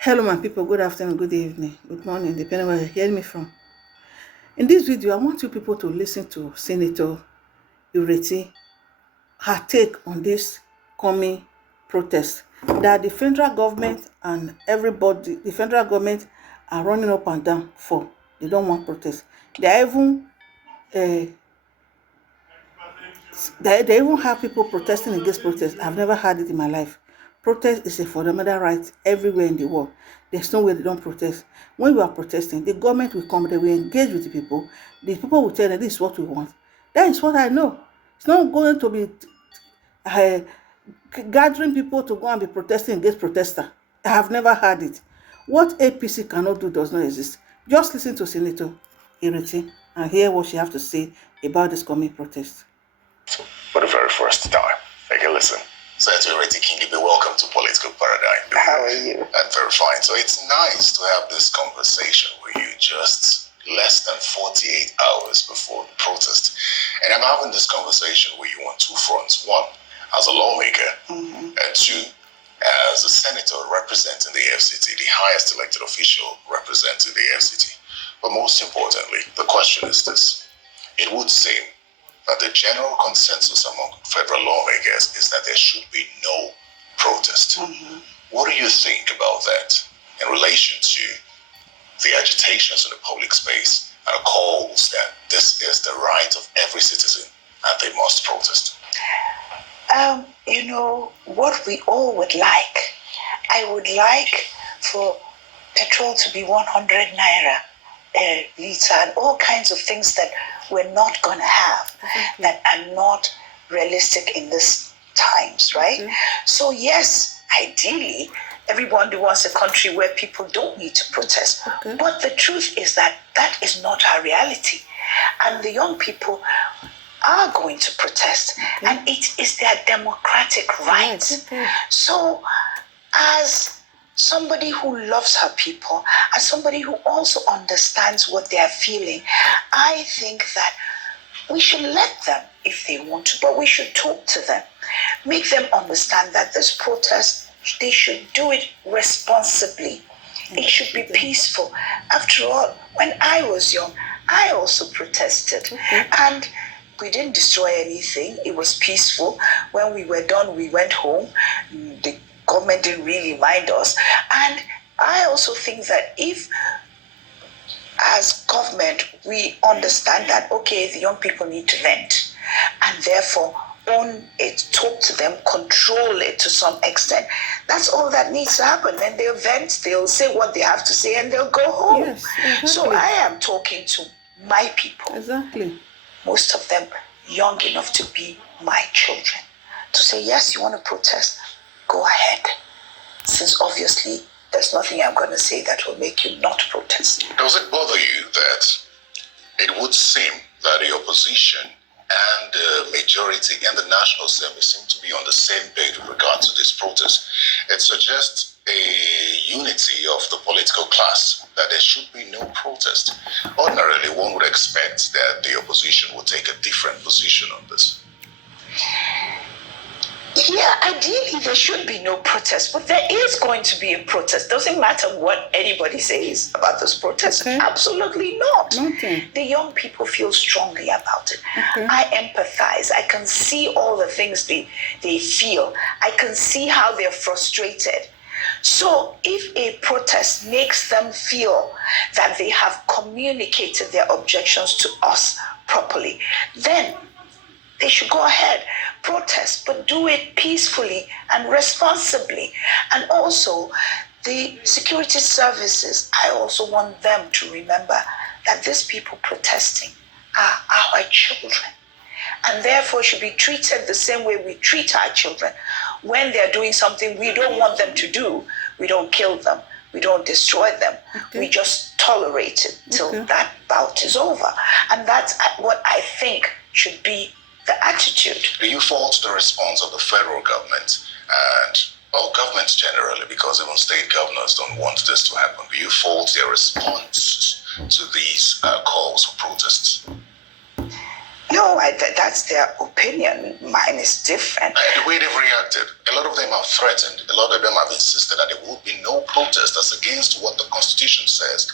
Hello, my people. Good afternoon, good evening, good morning, depending where you're hearing me from. In this video, I want you people to listen to Senator Ireti, her take on this coming protest. That the federal government and everybody, the federal government are running up and down for. They don't want protest. They are even uh, they even have people protesting against protest. I've never had it in my life. Protest is a fundamental right everywhere in the world. There's no way they don't protest. When you are protesting, the government will come, they will engage with the people. The people will tell them this is what we want. That is what I know. It's not going to be uh, gathering people to go and be protesting against protester. I have never heard it. What APC cannot do does not exist. Just listen to Senator Ireti and hear what she has to say about this coming protest. For the very first time. Take a listen. Senator Ireti, kingibe, welcome to Political Paradigm. How are you? I'm very fine. So it's nice to have this conversation with you just less than 48 hours before the protest. And I'm having this conversation with you on two fronts. One, as a lawmaker, and two, as a senator representing the FCT, the highest elected official representing the FCT. But most importantly, the question is this. It would seem that the general consensus among federal lawmakers is that there should be no protest. What do you think about that in relation to the agitations in the public space and the calls that this is the right of every citizen and they must protest? What we all would like, I would like for petrol to be 100 naira a litre and all kinds of things that we're not going to have, that are not realistic in these times, right? So yes, ideally, everybody wants a country where people don't need to protest. But the truth is that that is not our reality. And the young people are going to protest, and it is their democratic right. So as somebody who loves her people, as somebody who also understands what they are feeling, I think that we should let them if they want to, but we should talk to them, make them understand that this protest, they should do it responsibly. It should be peaceful. After all, when I was young, I also protested, and we didn't destroy anything. It was peaceful. When we were done, we went home. The government didn't really mind us. And I also think that if, as government, we understand that, okay, the young people need to vent, and therefore own it, talk to them, control it to some extent. That's all that needs to happen. Then they'll vent, they'll say what they have to say, and they'll go home. Yes, exactly. So I am talking to my people. Exactly. Most of them young enough to be my children. To say, yes, you want to protest? Go ahead. Since obviously there's nothing I'm going to say that will make you not protest. Does it bother you that it would seem that the opposition and the majority and the National Assembly seem to be on the same page with regard to this protest? It suggests a unity of the political class, that there should be no protest. Ordinarily, one would expect that the opposition would take a different position on this. Yeah, ideally there should be no protest, but there is going to be a protest. Doesn't matter what anybody says about this protest. Absolutely not. The young people feel strongly about it. I empathize. I can see all the things they feel. I can see how they're frustrated. So if a protest makes them feel that they have communicated their objections to us properly, then they should go ahead, protest, but do it peacefully and responsibly. And also, the security services, I also want them to remember that these people protesting are our children, and therefore should be treated the same way we treat our children. When they're doing something we don't want them to do, we don't kill them, we don't destroy them, we just tolerate it till that bout is over. And that's what I think should be the attitude. Do you fault the response of the federal government and governments generally, because even state governors don't want this to happen? Do you fault their response to these calls for protests? No, that's their opinion. Mine is different. The way they've reacted, a lot of them have threatened, a lot of them have insisted that there will be no protest that's against what the Constitution says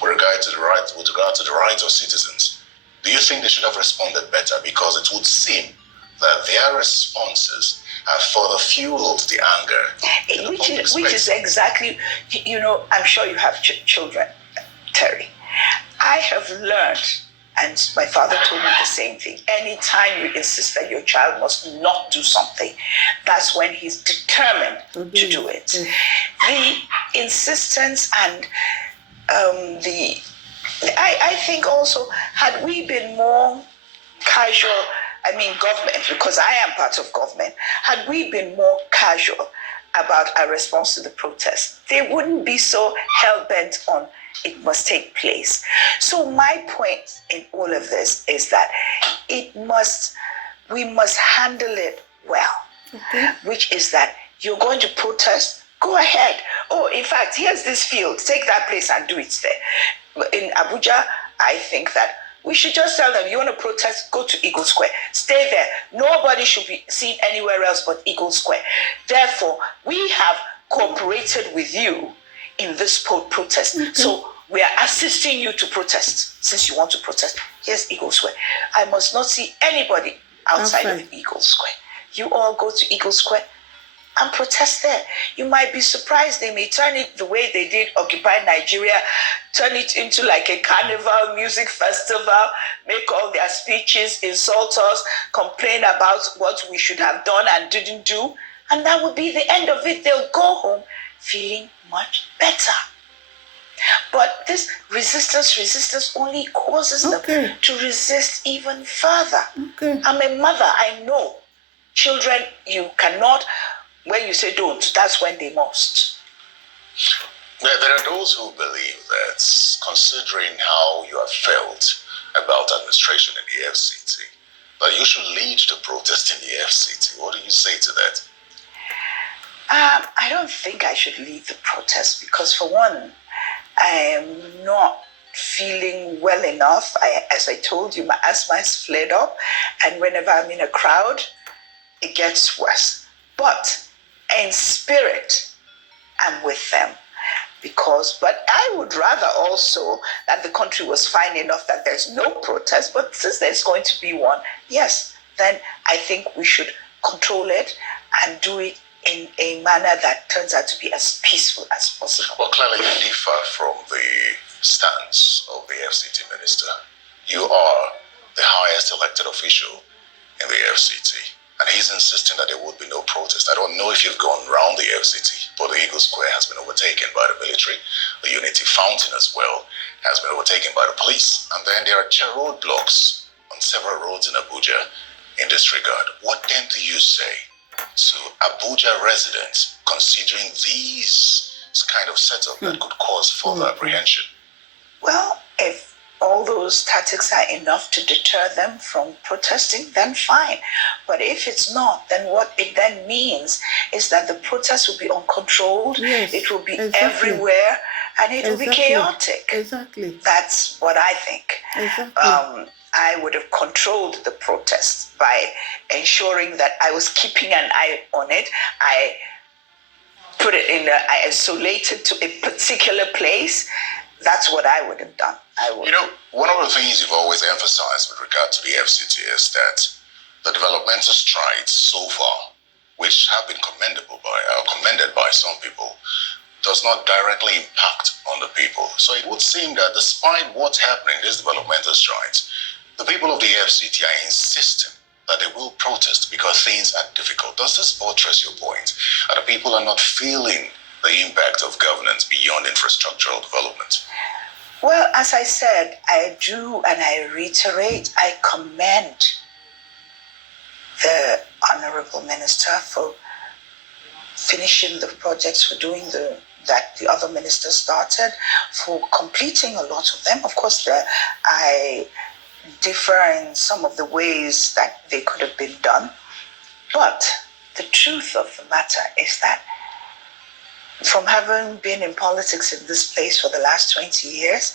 with regard to the rights of citizens. Do you think they should have responded better? Because it would seem that their responses have further fueled the anger. Which is exactly, I'm sure you have children, Terry. I have learned, and my father told me the same thing. Anytime you insist that your child must not do something, that's when he's determined to do it. The insistence and I think also, had we been more casual, government, because I am part of government, had we been more casual about our response to the protest, they wouldn't be so hell-bent on it must take place. So my point in all of this is that we must handle it well, which is that you're going to protest, go ahead. Oh, in fact, here's this field, take that place and do it there. In Abuja, I think that we should just tell them, you want to protest, go to Eagle Square. Stay there. Nobody should be seen anywhere else but Eagle Square. Therefore, we have cooperated with you in this protest. So we are assisting you to protest. Since you want to protest, here's Eagle Square. I must not see anybody outside of Eagle Square. You all go to Eagle Square and protest there. You might be surprised. They may turn it the way they did Occupy Nigeria, turn it into like a carnival music festival, make all their speeches, insult us, complain about what we should have done and didn't do. And that would be the end of it. They'll go home feeling much better. But this resistance only causes them to resist even further. I'm a mother, I know. Children, you cannot, when you say don't, that's when they must. There are those who believe that, considering how you have felt about administration in the FCT, that you should lead the protest in the FCT. What do you say to that? I don't think I should lead the protest because, for one, I am not feeling well enough. As I told you, my asthma has flared up, and whenever I'm in a crowd, it gets worse. But in spirit, I'm with them. But I would rather also that the country was fine enough that there's no protest, but since there's going to be one, yes, then I think we should control it and do it in a manner that turns out to be as peaceful as possible. Well, clearly you differ from the stance of the FCT minister. You are the highest elected official in the FCT, and he's insisting that there would be no protest. I don't know if you've gone around the FCT, but the Eagle Square has been overtaken by the military. The Unity Fountain as well has been overtaken by the police. And then there are roadblocks on several roads in Abuja in this regard. What then do you say to Abuja residents considering these kind of setup that could cause further apprehension? Well, if all those tactics are enough to deter them from protesting, then fine. But if it's not, then what it then means is that the protest will be uncontrolled, it will be everywhere, and it will be chaotic. That's what I think. I would have controlled the protest by ensuring that I was keeping an eye on it. I put it I isolated to a particular place. That's what I would have done. One of the things you've always emphasized with regard to the FCT is that the developmental strides so far, which have been commended by some people, does not directly impact on the people. So it would seem that despite what's happening, these developmental strides, the people of the FCT are insisting that they will protest because things are difficult. Does this buttress your point? That the people are not feeling the impact of governance beyond infrastructural development? Well, as I said, I do, and I reiterate, I commend the Honorable Minister for finishing the projects, for doing that the other ministers started, for completing a lot of them. Of course, I differ in some of the ways that they could have been done. But the truth of the matter is that from having been in politics in this place for the last 20 years,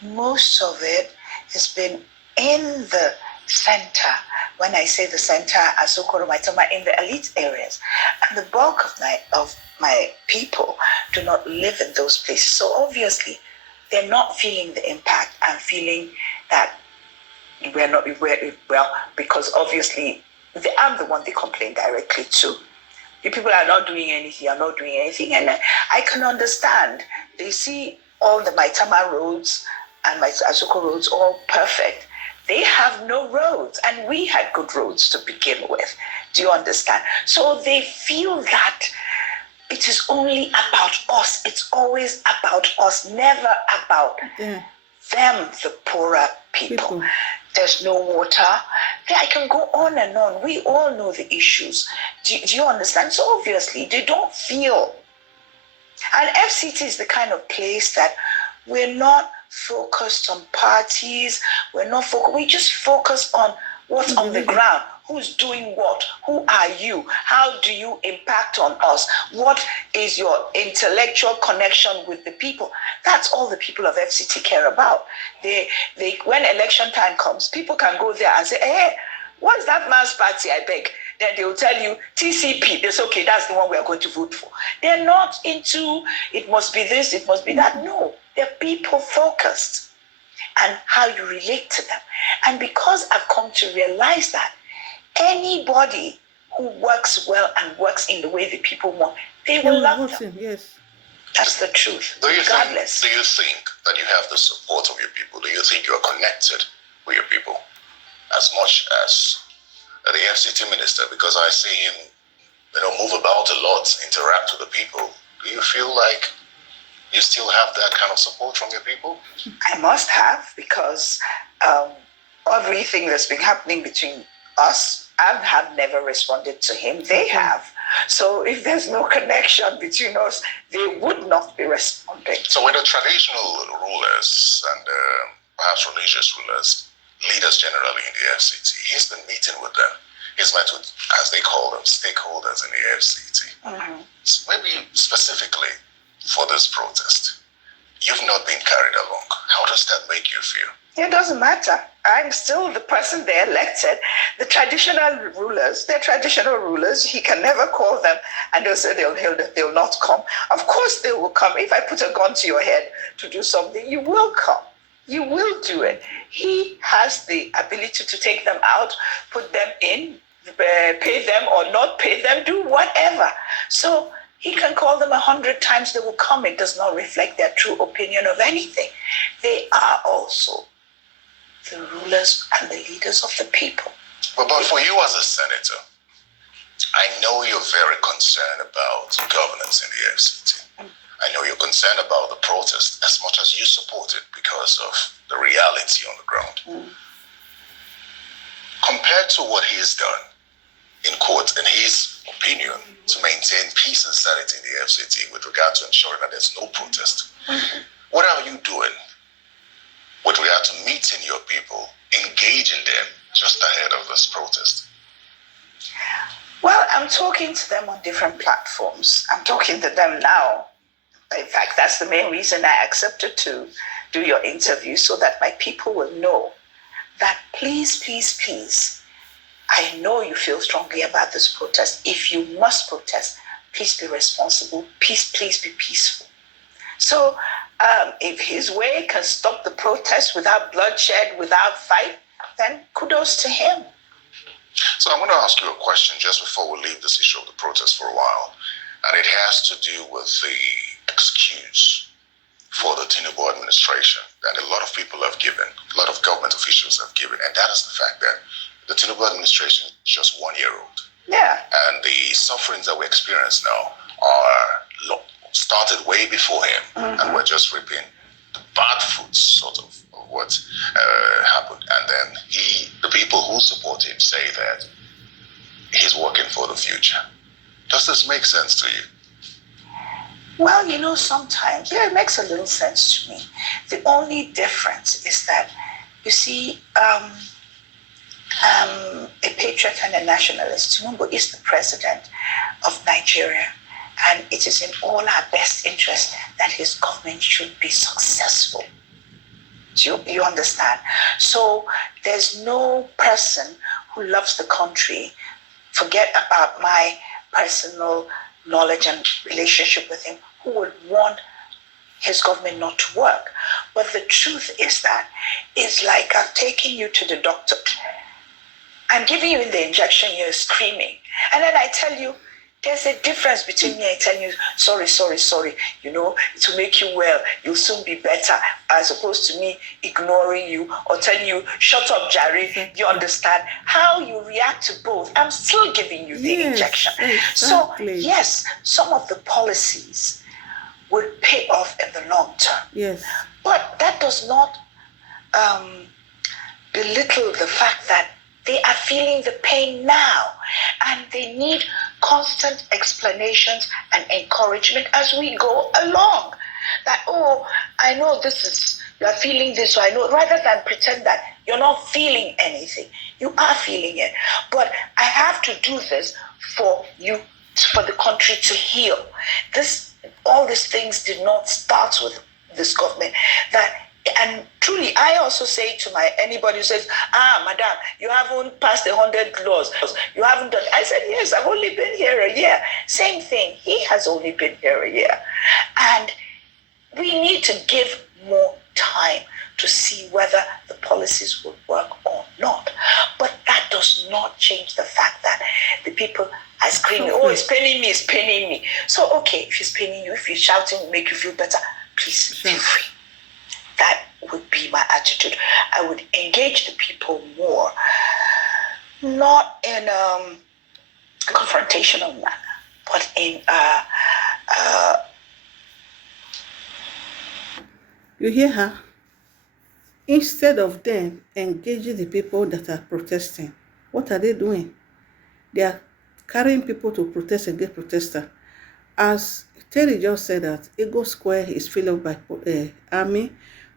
most of it has been in the center. When I say the center, Asokoro, Maitama, in the elite areas. And the bulk of my people do not live in those places. So obviously, they're not feeling the impact and feeling that because obviously I'm the one they complain directly to. You people are not doing anything, and I can understand. They see all the Maitama roads and my Azuko roads all perfect. They have no roads, and we had good roads to begin with. Do you understand? So they feel that it is only about us. It's always about us, never about them, the poorer people. There's no water. I can go on and on. We all know the issues. Do you understand? So obviously, they don't feel. And FCT is the kind of place that we're not focused on parties. We just focus on what's on the ground. Who's doing what? Who are you? How do you impact on us? What is your intellectual connection with the people? That's all the people of FCT care about. They when election time comes, people can go there and say, hey, what's that man's party, I beg? Then they will tell you, TCP. It's okay, that's the one we are going to vote for. They're not into, it must be this, it must be that. No, they're people focused and how you relate to them. And because I've come to realize that, anybody who works well and works in the way the people want, they will love them. Yes. That's the truth. Do you regardless. Think that you have the support of your people? Do you think you are connected with your people as much as the FCT minister? Because I see him, move about a lot, interact with the people. Do you feel like you still have that kind of support from your people? I must have, because everything that's been happening between us, I have never responded to him. They have. So if there's no connection between us, they would not be responding. So when the traditional rulers and perhaps religious rulers, leaders generally in the FCT, he's been meeting with them. He's met with, as they call them, stakeholders in the FCT. Mm-hmm. So maybe specifically for this protest, you've not been carried along. How does that make you feel? It doesn't matter. I'm still the person they elected. The traditional rulers, they're traditional rulers. He can never call them and they'll say they'll not come. Of course they will come. If I put a gun to your head to do something, you will come. You will do it. He has the ability to take them out, put them in, pay them or not pay them, do whatever. So he can call them 100 times, they will come. It does not reflect their true opinion of anything. They are also the rulers and the leaders of the people. But for you as a senator, I know you're very concerned about governance in the FCT. I know you're concerned about the protest as much as you support it because of the reality on the ground. Compared to what he's done in court, in his opinion, to maintain peace and sanity in the FCT with regard to ensuring that there's no protest, what are you doing with regard to meeting your people, engaging them just ahead of this protest? Well, I'm talking to them on different platforms. I'm talking to them now. In fact, that's the main reason I accepted to do your interview, so that my people will know that please, please, please, I know you feel strongly about this protest. If you must protest, please be responsible. Please be peaceful. So if his way can stop the protest without bloodshed, without fight, then kudos to him. So I want to ask you a question just before we leave this issue of the protest for a while. And it has to do with the excuse for the Tinubu administration that a lot of people have given, a lot of government officials have given, and that is the fact that the Tinubu administration is just 1 year old. Yeah. And the sufferings that we experience now are started way before him, and we're just reaping the bad fruits, sort of what happened. And then the people who support him say that he's working for the future. Does this make sense to you? Well, sometimes, it makes a little sense to me. The only difference is that, you see, a patriot and a nationalist, Tinubu is the president of Nigeria, and it is in all our best interest that his government should be successful. You understand? So there's no person who loves the country, forget about my personal knowledge and relationship with him, who would want his government not to work. But the truth is that it's like I'm taking you to the doctor. I'm giving you the injection, you're screaming. And then I tell you, there's a difference between me and telling you, sorry, it will make you well, you'll soon be better, as opposed to me ignoring you or telling you, shut up, Jerry. You understand how you react to both. I'm still giving you the injection. Exactly. So, yes, some of the policies would pay off in the long term. Yes. But that does not belittle the fact that they are feeling the pain now, and they need constant explanations and encouragement as we go along. That, oh, I know you are feeling this, so I know, rather than pretend that you're not feeling anything. You are feeling it. But I have to do this for you, for the country to heal. All these things did not start with this government. And truly, I also say to anybody who says, madam, you haven't passed 100 laws. You haven't done. I said, yes, I've only been here a year. Same thing. He has only been here a year. And we need to give more time to see whether the policies would work or not. But that does not change the fact that the people are screaming, oh, it's paining me. So, okay, if it's paining you, if you're shouting will make you feel better, please feel free. That would be my attitude. I would engage the people more, not in a confrontational manner, but in You hear her? Instead of them engaging the people that are protesting, what are they doing? They are carrying people to protest against protesters. As Terry just said, that Ego Square is filled up by army,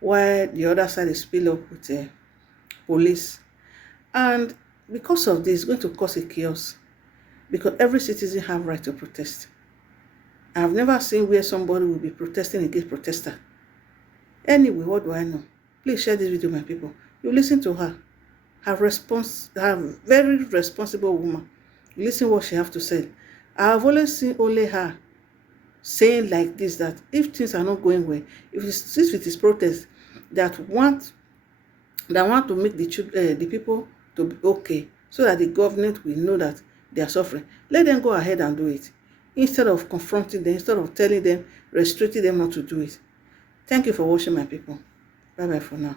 while the other side is filled up with police. And because of this, it's going to cause a chaos. Because every citizen have right to protest. I've never seen where somebody will be protesting against protester. Anyway, what do I know? Please share this video, my people. You listen to her. Her very responsible woman. You listen what she have to say. I have always seen only her saying like this, that if things are not going well, if it is protest that want to make the people to be okay, so that the government will know that they are suffering, let them go ahead and do it, instead of confronting them, instead of telling them, restricting them not to do it. Thank you for watching, my people. Bye bye for now.